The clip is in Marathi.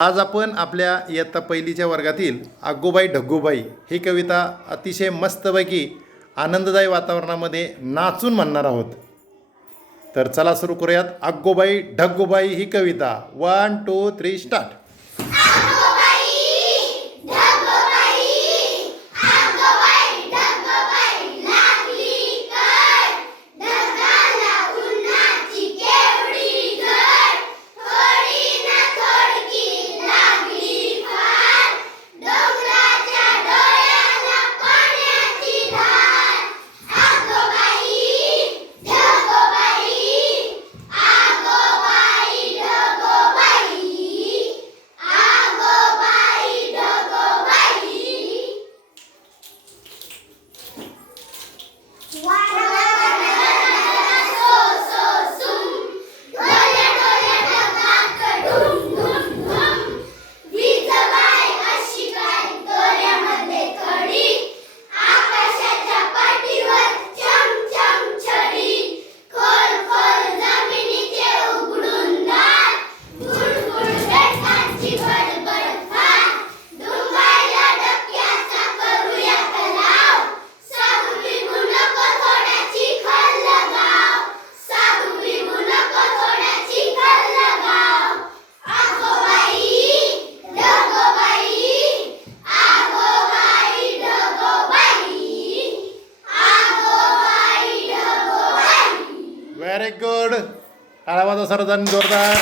आज आपण आपल्या इयत्ता पहिलीच्या वर्गातील आगोबाई ढग्गूबाई ही कविता अतिशय मस्तपैकी आनंददायी वातावरणामध्ये नाचून म्हणणार आहोत. तर चला सुरू करूयात. आगोबाई ढग्गूबाई ही कविता. One two three start very good टाळा वाजवा सर्वजण जोरदार